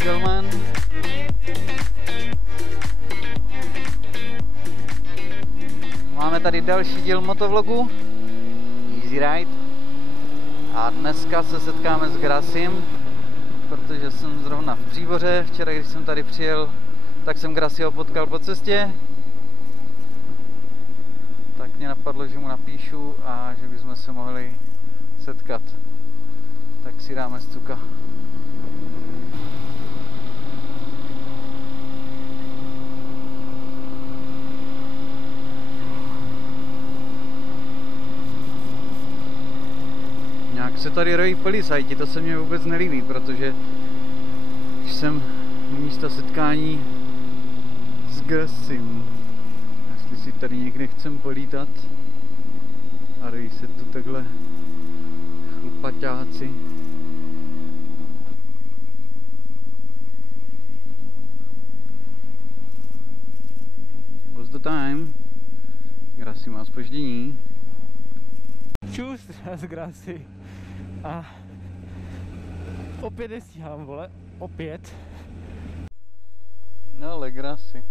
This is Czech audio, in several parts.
gentlemen. Máme tady další díl motovlogu Easy Ride a dneska se setkáme s Grasim, protože jsem zrovna v Příboře. Včera, když jsem tady přijel, tak jsem Grasiho potkal po cestě, tak mě napadlo, že mu napíšu a že bychom se mohli setkat. Tak si dáme scuka. Nějak se tady rojí policajti, to se mně vůbec nelíbí, protože když jsem místa setkání s Grasim, jestli si tady někde chcem polítat a rojí se tu takhle chlupaťáci. What's the time? Grasim má zpoždění. Čus z Grasy. A opět nestíhám, vole, opět. No ale Grasy.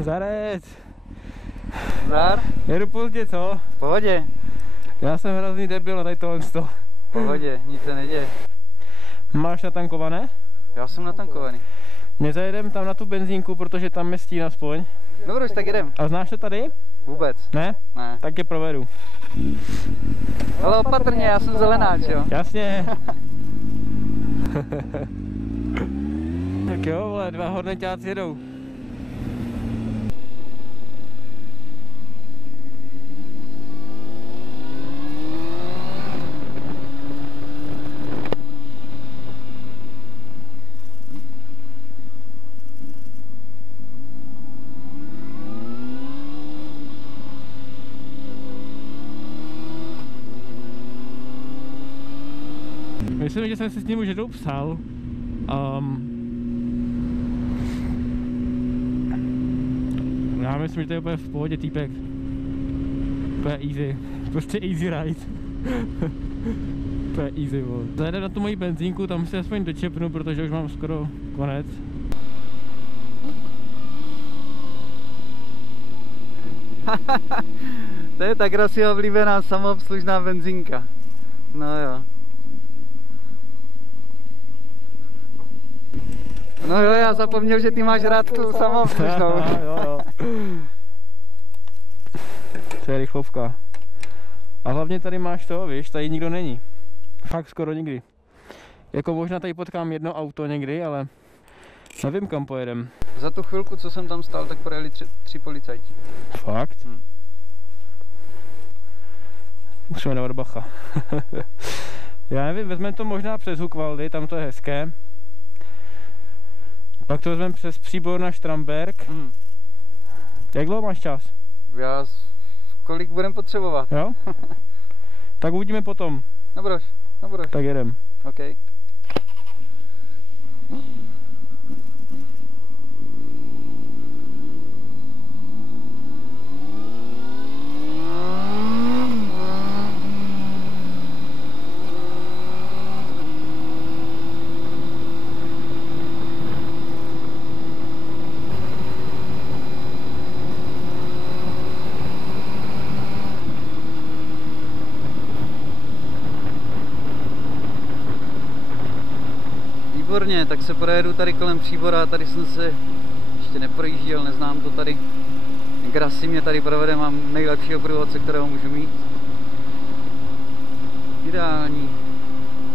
Zarec! Zdar? Jedu pozdě, co? V pohodě. Já jsem hrozný debil na tady tohle. V pohodě, nic se neděje. Máš natankované? Já jsem natankovaný. My zajedeme tam na tu benzínku, protože tam je stín aspoň. Dobře, tak jdem. A znáš to tady? Vůbec. Ne? Ne. Tak je provedu. Ale opatrně, já jsem zelenáč, jo. Jasně. Tak jo, vole, dva hodnoťáci jedou. Myslím, že jsem si s ním už jednou psal. Já myslím, že to je úplně v pohodě týpek. Úplně easy. Prostě easy ride. Úplně easy, vole. Zajedem na tu moji benzínku, tam si aspoň dočepnu, protože už mám skoro konec. To je ta Grasiho oblíbená samoobslužná benzínka. No jo. No jo, já zapomněl, že ty máš rád tu samoobslužnou. Jo. To je rychlovka. A hlavně tady máš to, víš, tady nikdo není. Fakt skoro nikdy. Jako možná tady potkám jedno auto někdy, ale nevím, kam pojedem. Za tu chvilku, co jsem tam stál, tak projeli tři policajti. Fakt? Musíme dávat bacha. Já nevím, vezmeme to možná přes Hukvaldy, tam to je hezké. Pak to vezmeme přes Příbor na Štramberk. Jak dlouho máš čas? Kolik budeme potřebovat. Jo? Tak uvidíme potom. Dobroš. Tak jedem. OK. Výborně, tak se projedu tady kolem Příbora, tady jsem se ještě neprojížděl, neznám to tady. Grasi mě tady provede, mám nejlepšího průvodce, kterého můžu mít. Ideální,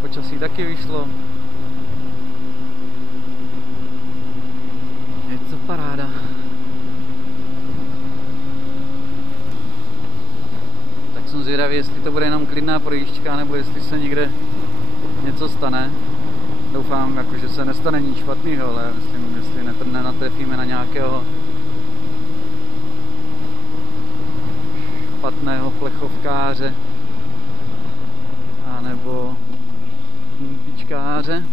počasí taky vyšlo. Je to paráda. Tak jsem zvědavý, jestli to bude jenom klidná projížďka, nebo jestli se někde něco stane. Doufám, jako, že se nestane nic špatného, ale myslím, jestli nenatrefíme na nějakého špatného plechovkáře anebo píčkáře.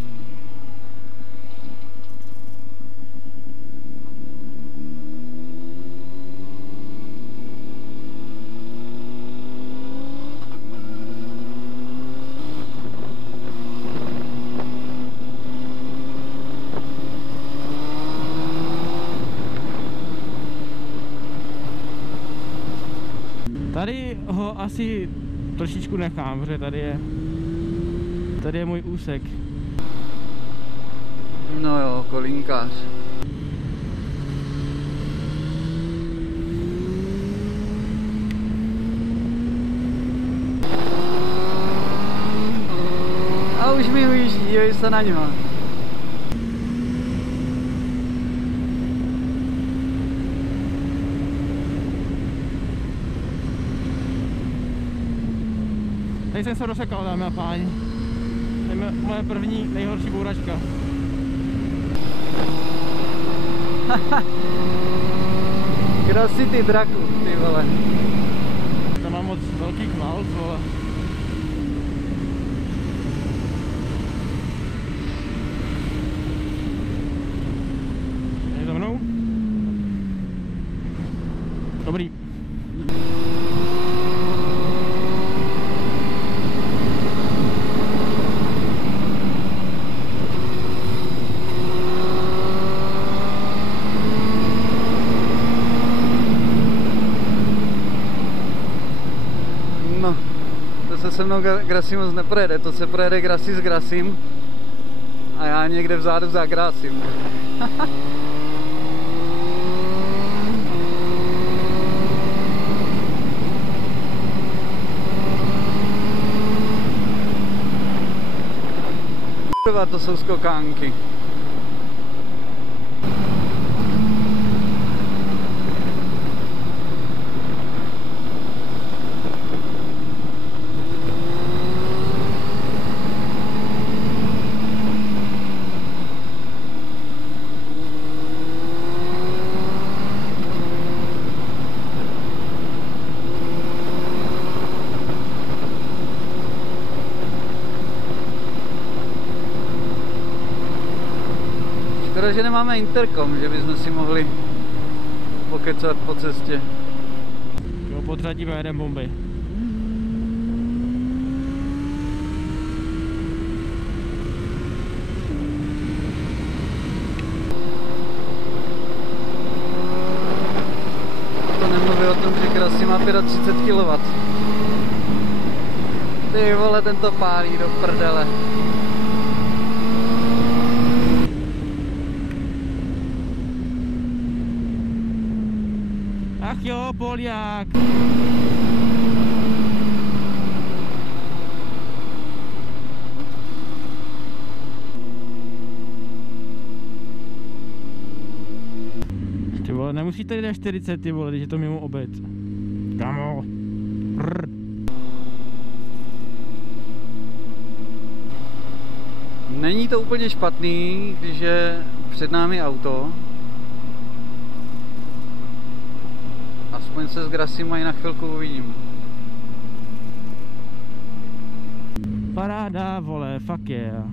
ho asi trošičku nechám, protože tady je můj úsek. No jo, kolínkář. A už mi ujíždí, dívej se na něho. Tady jsem se rozsekal, dámy a páni. To je moje první nejhorší bouračka. Krasy ty draku, ty vole. To má moc velký kval, vole. Je za mnou? Dobrý. Se mnou Grassi moc neprojede, to se projede Grassi s Grassim a já někde vzadu za Grassim. To jsou skokánky. Škoda, že nemáme interkom, že bychom si mohli pokecat po cestě. Jo, podřadíme jeden bomby. To nemluví o tom, že Grassi má 35 kW. Ty vole, ten to pálí do prdele. Ach jo, Poliak! Ty vole, nemusíte jít na 40, ty vole, když je to mimo obec. Kamo! Brr. Není to úplně špatný, když je před námi auto. Aspoň se s Grassim mají na chvilku uvidím. Paráda, vole, fuck yeah.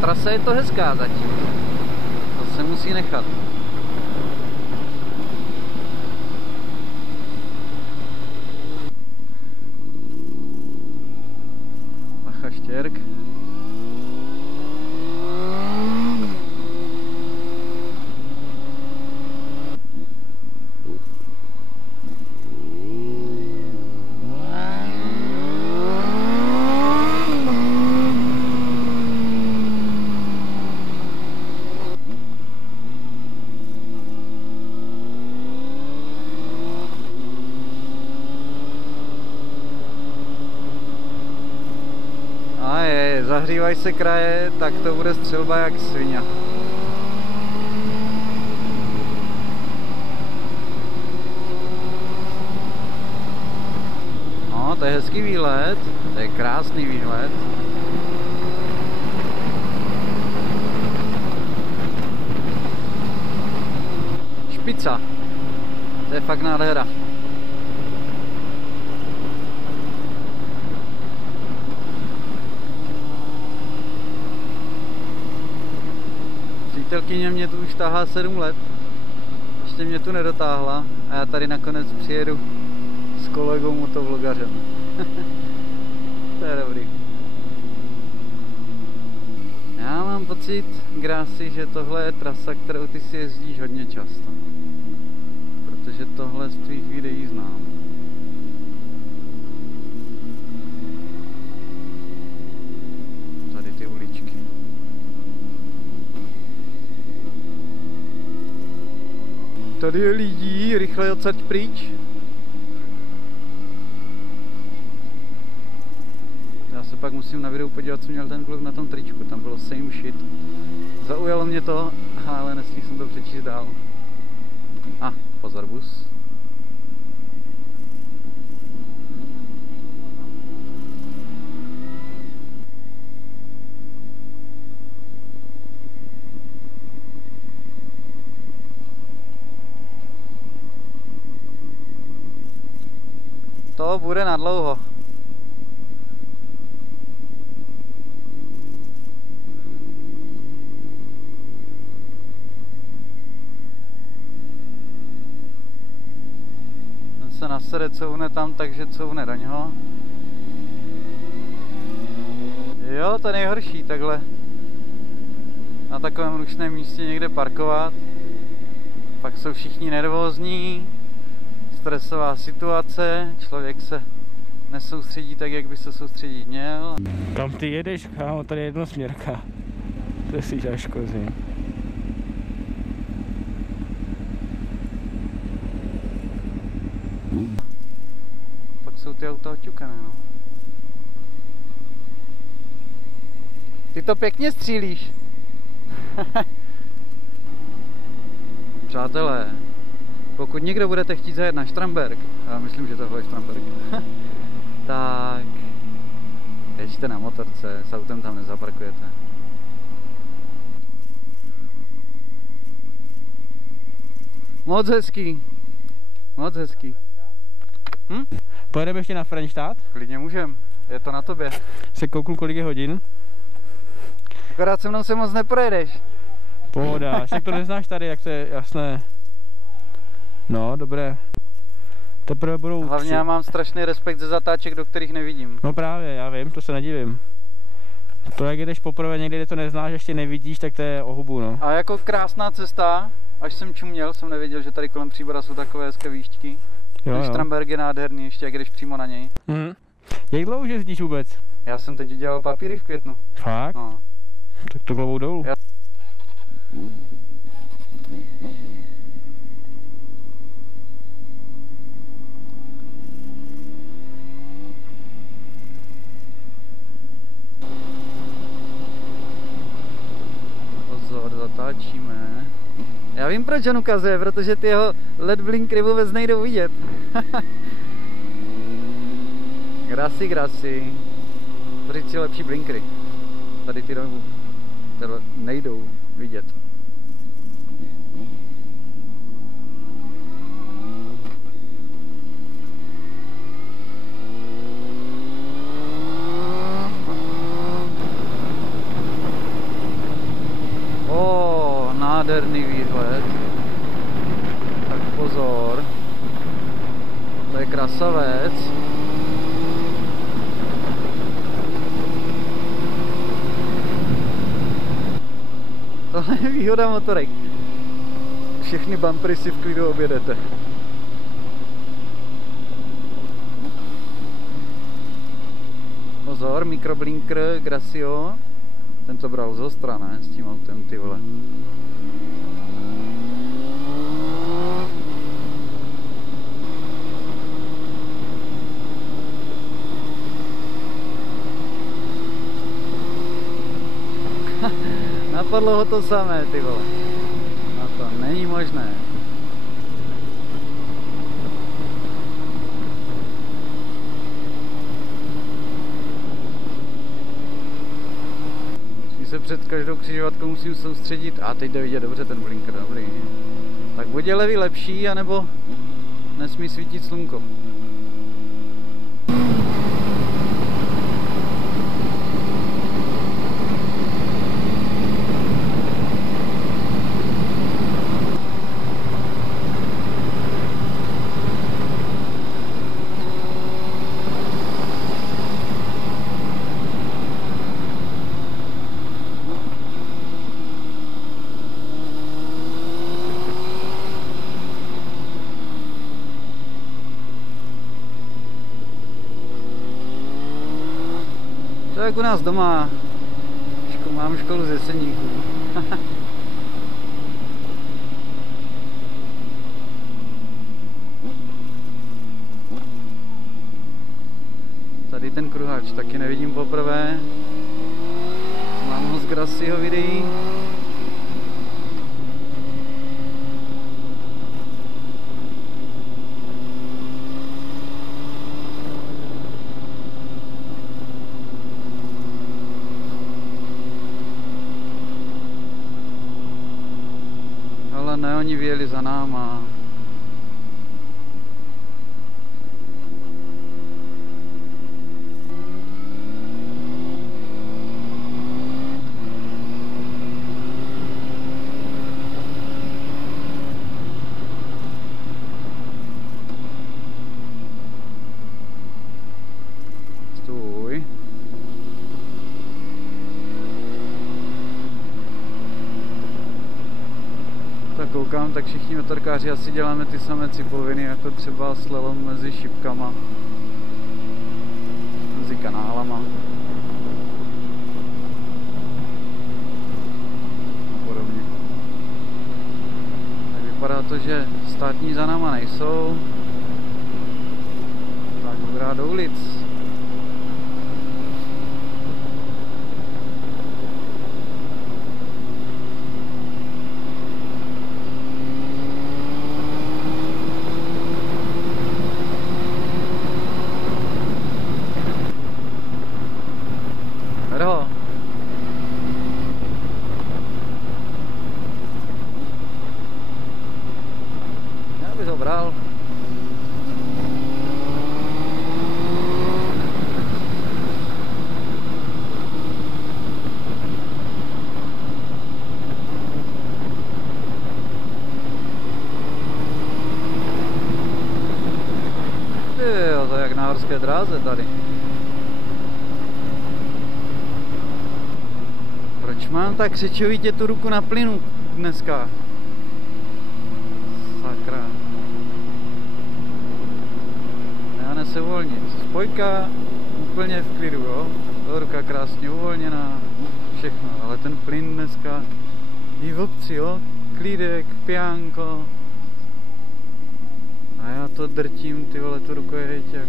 Trasa je to hezká zatím. To se musí nechat. Bacha štěrk. Zahřívají se kraje, tak to bude střelba jak svině. je hezký výhled, to je krásný výhled. Špica, to je fakt nádhera. Přítelkyně mě tu už tahá 7 let. Ještě mě tu nedotáhla a já tady nakonec přijedu s kolegou motovlogařem. To je dobrý. Já mám pocit, Grassi, že tohle je trasa, kterou ty si jezdíš hodně často. Protože tohle z tvých videí znám. Tady ty uličky. Tady je lidí, rychle odsaď pryč. Já se pak musím na videu podívat, co měl ten kluk na tom tričku, tam bylo same shit. Zaujalo mě to, ale nestihl jsem to přečíst dál. Pozor, bus. To bude na dlouho. Ten se nasede, couvne tam, takže couvne do něho. Jo, to je nejhorší, takhle na takovém rušném místě někde parkovat. Pak jsou všichni nervózní. Stresová situace, člověk se nesoustředí tak, jak by se soustředit měl. Kam ty jedeš, kámo, tady je jednosměrka. To si zaškozí. Pak jsou ty auta oťukané, no. Ty to pěkně střílíš. Přátelé, pokud někdo budete chtít zajet na Štramberk, já myslím, že tohle je Štramberk, tak jeďte na motorce, s autem tam nezaparkujete. Moc hezký. Moc hezký. Pojedeme ještě na Frenštát? Klidně můžem, je to na tobě. Se kouknu, kolik je hodin. Akorát se mnou se moc neprojedeš. Pohoda, však to neznáš tady, jak to je jasné. No, dobré. Teprve budou Hlavně 3. já mám strašný respekt ze zatáček, do kterých nevidím. No právě, já vím, to se nedivím. To jak jdeš poprvé někde, kde to neznáš, ještě nevidíš, tak to je o hubu, no. A jako krásná cesta, až jsem čuměl, jsem nevěděl, že tady kolem Příbora jsou takové hezké výšťky. Ten Štramberk je nádherný, ještě jak jdeš přímo na něj. Jak dlouho už jezdíš vůbec? Já jsem teď dělal papíry v květnu. Fakt? No. Tak to hlavou dolů. Pozor, zatáčíme. Já vím, proč on ukazuje, protože ty jeho LED blinkry vůbec nejdou vidět. Grassi, Grassi. Pořiď si lepší blinkry. Tady ty nejdou vidět. Nádherný výhled. Tak pozor. To je krasavec. Tohle je výhoda motorek. Všechny bumpery si v klidu objedete. Pozor, mikroblinker Grassio. Ten to bral z ostra, ne? S tím autem, ty vole. Napadlo ho to samé, ty vole. No to není možné. před každou křižovatkou musím soustředit. A teď jde vidět dobře ten blinker, dobrý. Tak buď je levý lepší, anebo nesmí svítit slunko. To je jak u nás doma. Mám školu z Jeseníků. Tady ten kruhač taky nevidím poprvé. Mám ho z Grassiho videí. Ale ne, oni vyjeli za náma. Stůj. Tak koukám, tak všichni motorkáři asi děláme ty samé cipoviny, jako třeba slalom mezi šipkama, mezi kanálama a podobně. Tak vypadá to, že státní za náma nejsou, tak dobrá do ulic. Já bych ho bral. Jo, to je jak na horské dráze tady. Proč mám tak křečovitě tu ruku na plynu dneska? Sakra. Já nese uvolnit. Spojka úplně v klidu, jo? Ruka krásně uvolněná, všechno, ale ten plyn dneska je v obci, jo? Klídek, piánko. A já to drtím, ty vole, tu rukojeť jak...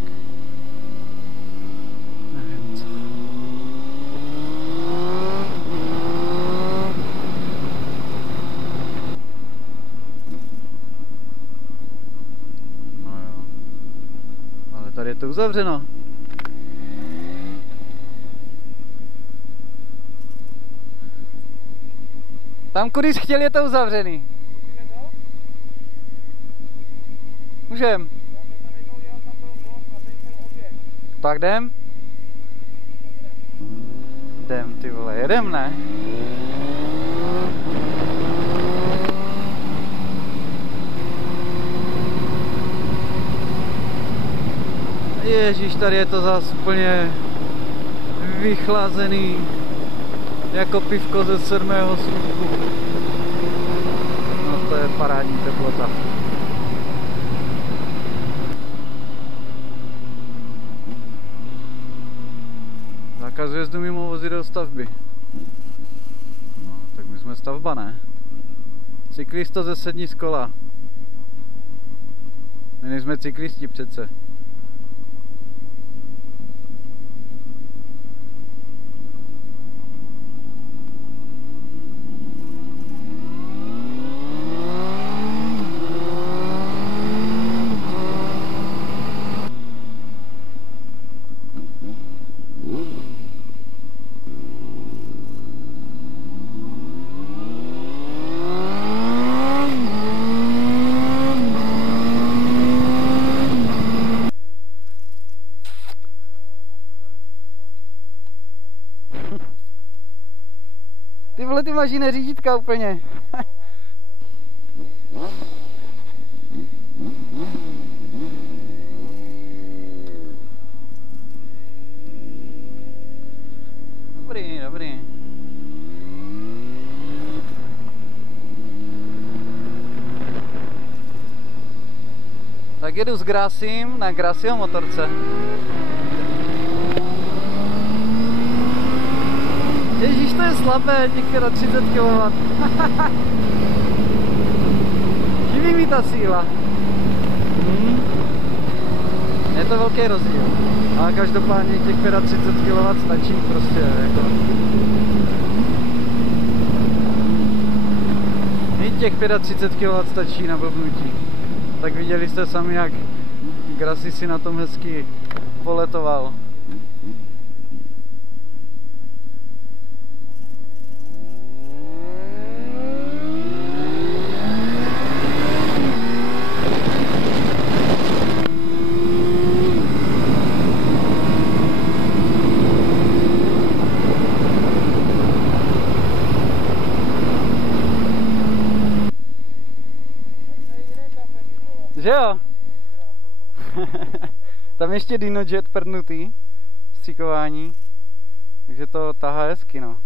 nevím co. No jo. Ale tady je to uzavřeno. Tam, kudy jsi chtěl, je to uzavřený. Můžem. Tak jdem? Jdem, ty vole, jedem, ne? Ježíš, tady je to zase úplně vychlazený jako pivko ze 7. slupku. No to je parádní teplota. Zákaz vjezdu mimo vozy do stavby. No, tak my jsme stavba, ne? Cyklista ze sedni z kola. My nejsme cyklisti přece. Tamhle ty máš jiné řídítka úplně. Dobrý, dobrý. Tak jedu s Grasim na Grasio motorce. Ježíš, to je slabé, těch 30 kW. Chybí mi ta síla. Je to velký rozdíl. Ale každopádně těch 35 kW stačí prostě jako. I těch 35 kW stačí na blbnutí. Tak viděli jste sami, jak Grasi si na tom hezky poletoval. Že jo? Tam ještě Dino Jet prdnutý, stříkování, takže to tahá hezky, no.